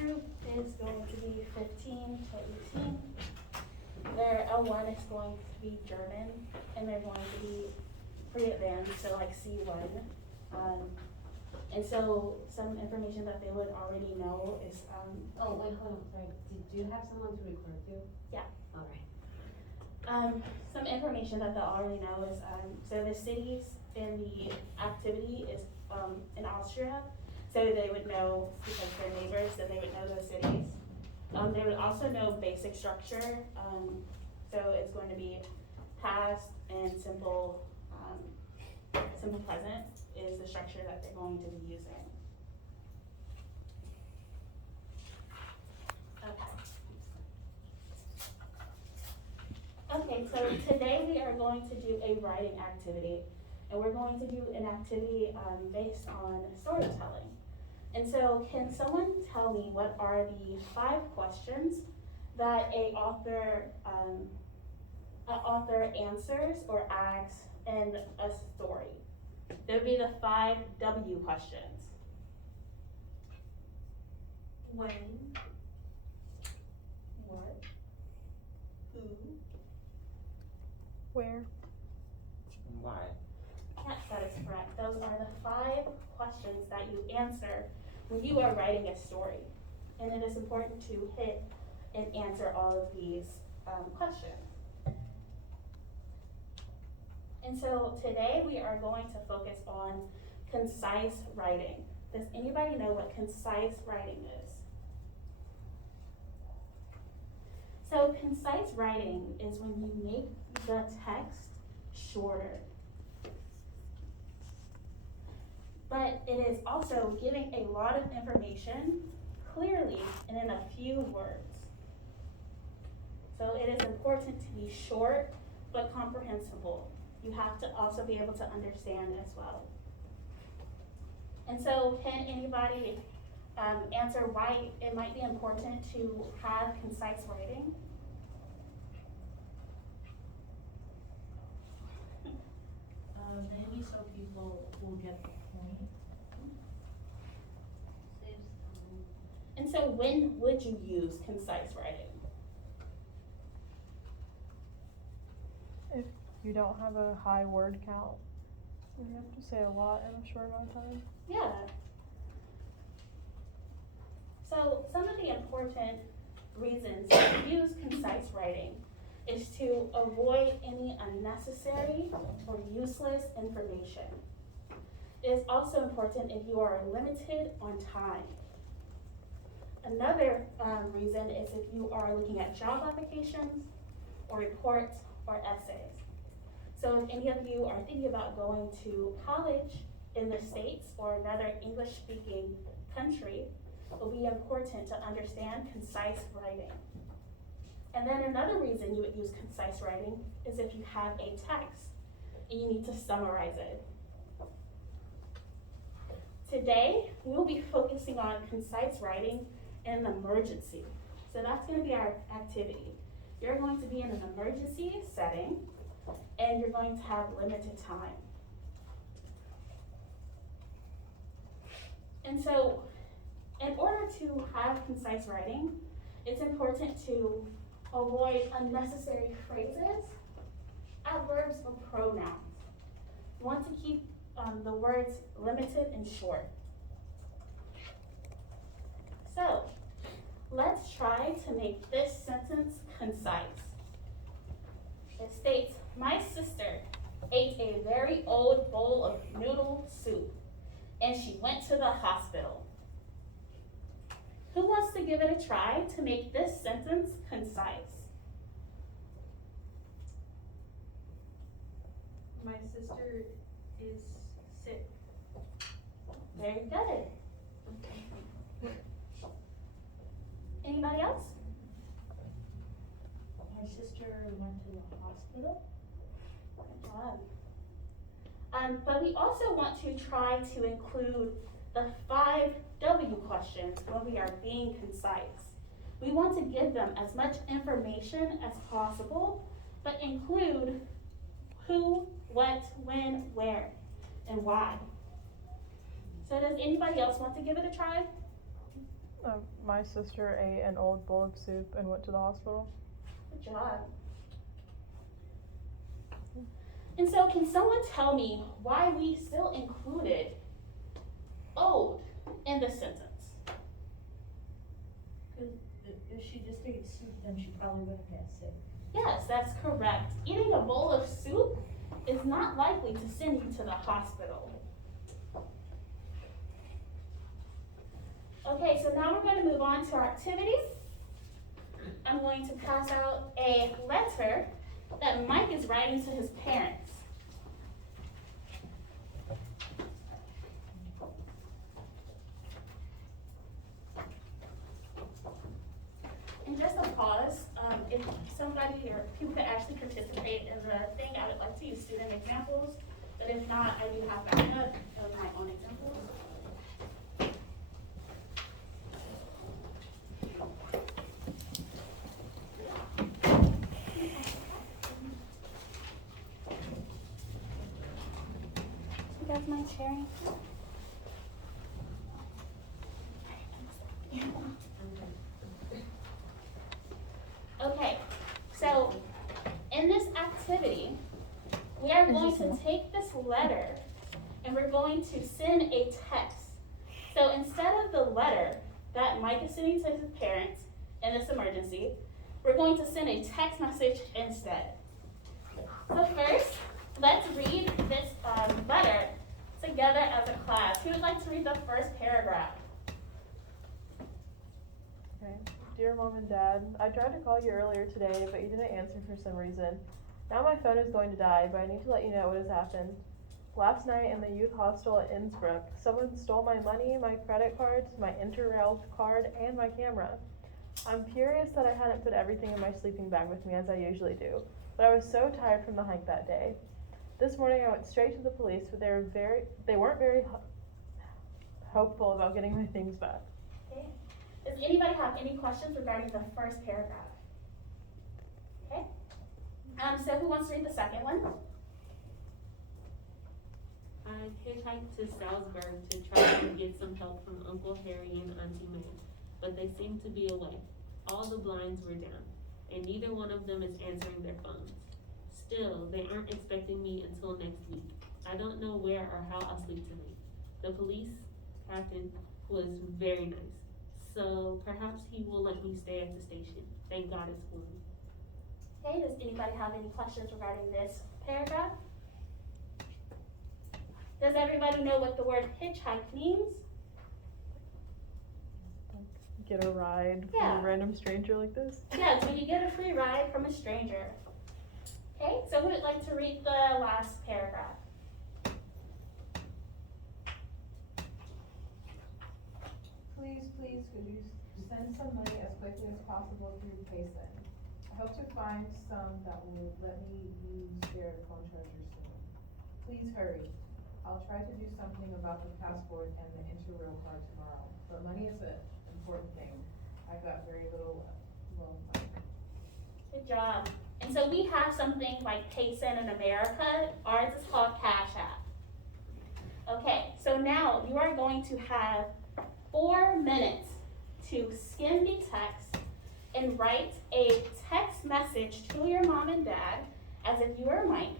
group is going to be 15 to 18. Their L1 is going to be German, and they're going to be pre-advanced, so like C1. And so some information that they would already know is, Oh, wait, hold on, sorry. Did you have someone to record to? Yeah. Alright. some information that they'll already know is, so the cities in the activity is in Austria, so they would know because they're neighbors, then they would know those cities. They would also know basic structure, so it's going to be past and simple, simple present is the structure that they're going to be using. Okay, so today we are going to do a writing activity, and we're going to do an activity based on storytelling. And so can someone tell me what are the 5 questions that an author answers or asks in a story? There would be the 5 W questions. When, What? who, Where? Why? Yes, that is correct. Those are the 5 questions that you answer when you are writing a story. And it is important to hit and answer all of these questions. And so today we are going to focus on concise writing. Does anybody know what concise writing is? So concise writing is when you make the text shorter. But it is also giving a lot of information clearly and in a few words. So it is important to be short but comprehensible. You have to also be able to understand as well. And so can anybody answer why it might be important to have concise writing? maybe so people will get the point. Saves time. And so when would you use concise writing? If you don't have a high word count, you have to say a lot in a short amount of time. Yeah. So some of the important reasons to use concise writing is to avoid any unnecessary or useless information. It is also important if you are limited on time. Another reason is if you are looking at job applications or reports or essays. So if any of you are thinking about going to college in the States or another English-speaking country, it will be important to understand concise writing. And then another reason you would use concise writing is if you have a text and you need to summarize it. Today, we will be focusing on concise writing in an emergency. So that's going to be our activity. You're going to be in an emergency setting and you're going to have limited time. And so, in order to have concise writing, it's important to avoid unnecessary phrases, adverbs, or pronouns. You want to keep the words limited and short. So, let's try to make this sentence concise. It states, my sister ate a very old bowl of noodle soup and she went to the hospital. Who wants to give it a try to make this sentence concise? My sister is sick. Very good. Anybody else? My sister went to the hospital. Good job. But we also want to try to include the 5 W questions when we are being concise. We want to give them as much information as possible, but include who, what, when, where, and why. So does anybody else want to give it a try? My sister ate an old bowl of soup and went to the hospital. Good job. And so can someone tell me why we still included old in the sentence? Cause if she just ate soup, then she probably would have got sick. Yes, that's correct. Eating a bowl of soup is not likely to send you to the hospital. Okay, so now we're going to move on to our activities. I'm going to pass out a letter that Mike is writing to his parents. And just a pause, if somebody or people could actually participate in the thing, I would like to use student examples, but if not, I do have backup of my own examples. You guys mind sharing? Okay, so in this activity, we are going to take this letter and we're going to send a text. So instead of the letter that Mike is sending to his parents in this emergency, we're going to send a text message instead. So first, let's read this letter together as a class. Who would like to read the first paragraph? Okay. Dear Mom and Dad, I tried to call you earlier today, but you didn't answer for some reason. Now my phone is going to die, but I need to let you know what has happened. Last night in the youth hostel at Innsbruck, someone stole my money, my credit cards, my Interrail card, and my camera. I'm furious that I hadn't put everything in my sleeping bag with me as I usually do, but I was so tired from the hike that day. This morning I went straight to the police, but they weren't very hopeful about getting my things back. Okay. Does anybody have any questions regarding the first paragraph? Okay. So who wants to read the second one? I hitchhiked to Salzburg to try to get some help from Uncle Harry and Auntie May, but they seemed to be away. All the blinds were down, and neither one of them is answering their phones. Still, they aren't expecting me until next week. I don't know where or how I'll sleep tonight. The police captain was very nice, so perhaps he will let me stay at the station. Thank God it's for me. Okay, does anybody have any questions regarding this paragraph? Does everybody know what the word hitchhike means? Get a ride from Yeah. a random stranger like this? Yeah, it's when you get a free ride from a stranger. Okay, so who would like to read the last paragraph? Please, could you send some money as quickly as possible through PaySend? I hope to find some that will let me use their phone charger soon. Please hurry. I'll try to do something about the passport and the Interrail card tomorrow, but money is an important thing. I've got very little money. Good job. And so we have something like PaySend in America. Ours is called Cash App. Okay, so now you are going to have 4 minutes to skim the text and write a text message to your mom and dad as if you were Mike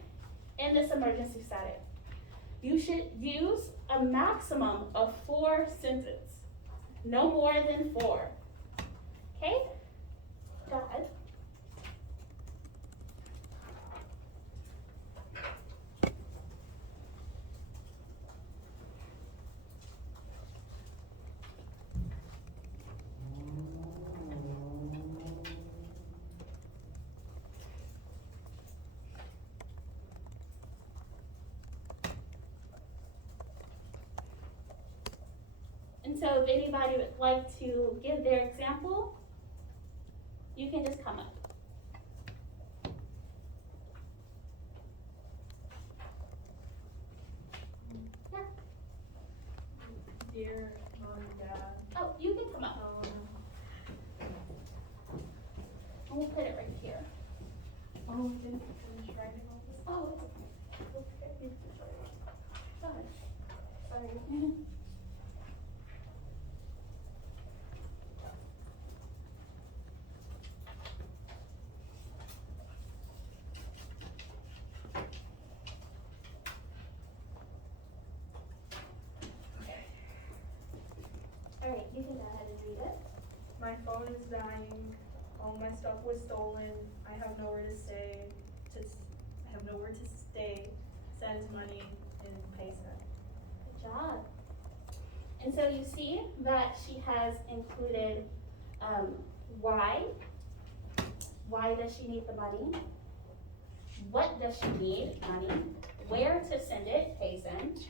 in this emergency setting. You should use a maximum of 4 sentences, no more than 4. Okay? Go ahead. And so if anybody would like to give their example, you can just come up. Yeah. Dear Mom and Dad, Oh, you can come up. And we'll put it right here. oh, we didn't finish writing all this. Oh, it's okay. Go ahead. Sorry. You can go ahead and read it. My phone is dying. All my stuff was stolen. I have nowhere to stay. Send money and pay send. Good job. And so you see that she has included why. Why does she need the money? What does she need? Money. Where to send it? Pay send.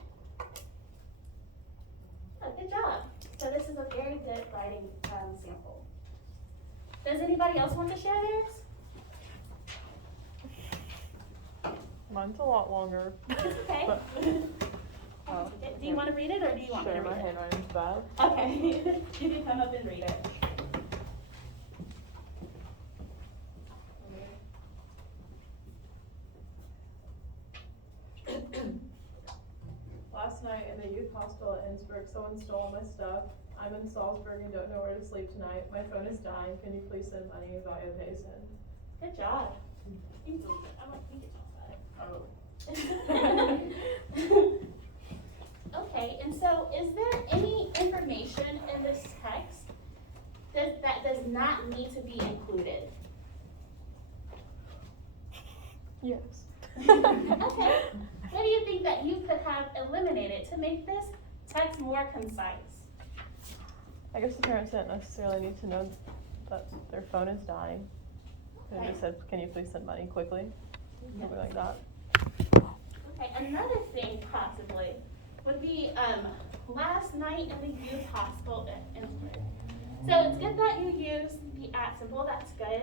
Oh, good job. So this is a very good writing sample. Does anybody else want to share theirs? Mine's a lot longer. It's okay. But- Oh, Do you want to read it or do you want me Sure, to my read it? handwriting's bad. Okay, you can come up and read it. Last night in the youth hostel at Innsbruck, someone stole all my stuff. I'm in Salzburg and don't know where to sleep tonight. My phone is dying. Can you please send money via PaySend? Good job. You can do it. I want you to talk about it. Okay, and so is there any information in this text that does not need to be included? Yes. Okay, what do you think that you could have eliminated to make this text more concise? I guess the parents didn't necessarily need to know that their phone is dying. They Okay. just said, can you please send money quickly? Something like that. Okay, another thing possibly would be last night in the youth hostel in Innsbruck. So it's good that you use the at symbol, that's good,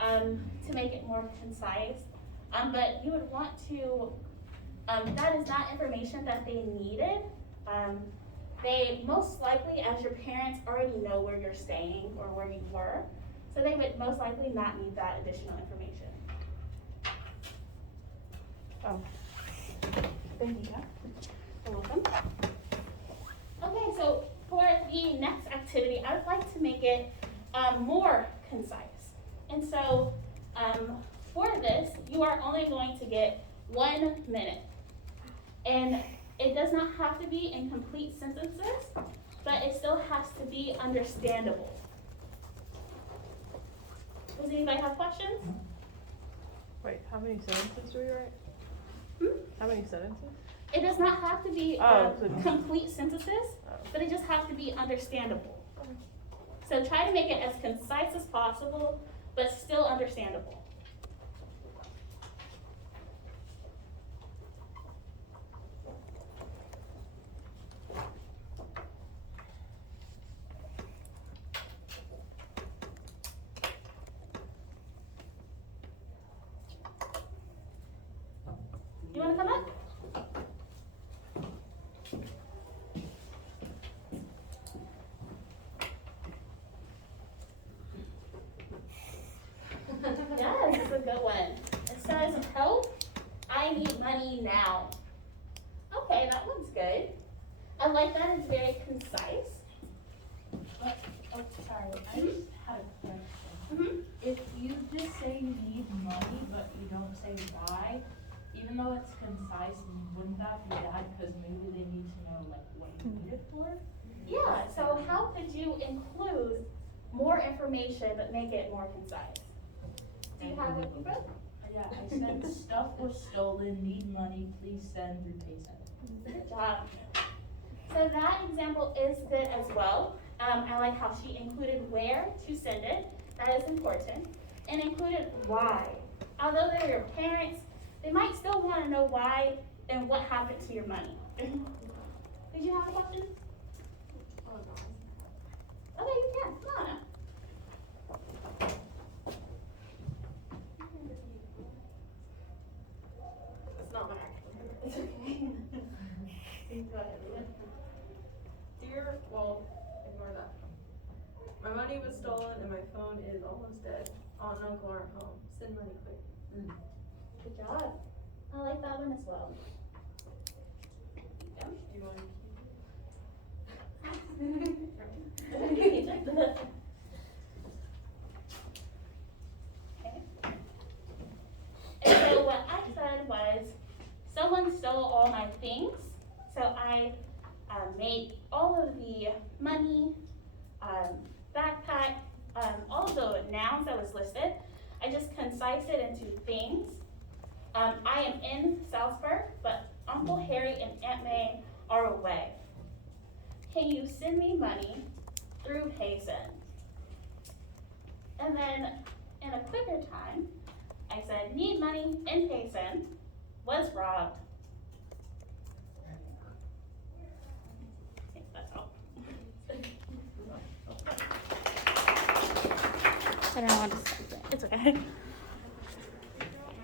to make it more concise. But you would want to, that is not information that they needed. They most likely, as your parents, already know where you're staying or where you were. So they would most likely not need that additional information. Oh. Thank you. You're welcome. Okay, so for the next activity, I would like to make it more concise. And so for this, you are only going to get 1 minute. And it does not have to be in complete sentences, but it still has to be understandable. Does anybody have questions? Wait, how many sentences do we write? Hmm? How many sentences? It does not have to be Oh, so- complete sentences, but it just has to be understandable. So try to make it as concise as possible, but still understandable. You wanna come up? Yes, it's a good one. It says, help, I need money now. Okay, that one's good. I like that, it's very concise. Oh, sorry, I just had a question. Mhm. If you just say you need money, but you don't say why, even though it's concise, wouldn't that be bad? Cause maybe they need to know like what you need it for? Yeah, so how could you include more information but make it more concise? Do you have what you wrote? Yeah, I said stuff was stolen, need money, please send through PaySend. Good job. So that example is good as well. I like how she included where to send it, that is important, and included why. Although they're your parents, they might still want to know why and what happened to your money. Did you have a question? Okay, you can. Come on up. It's not my actual name. It's okay. You go ahead, read it. Ignore that. My money was stolen and my phone is almost dead. Aunt and uncle aren't home. Send money quick. Good job. I like that one as well. Do you want Okay. And so what I said was, someone stole all my things, so I made all of the money backpack, all of the nouns that was listed. I just concised it into things. I am in Salzburg, but Uncle Harry and Aunt May are away. Can you send me money through Payson? And then in a quicker time, I said, need money in Payson, was robbed. I think that's all. I don't know what to say. It's okay.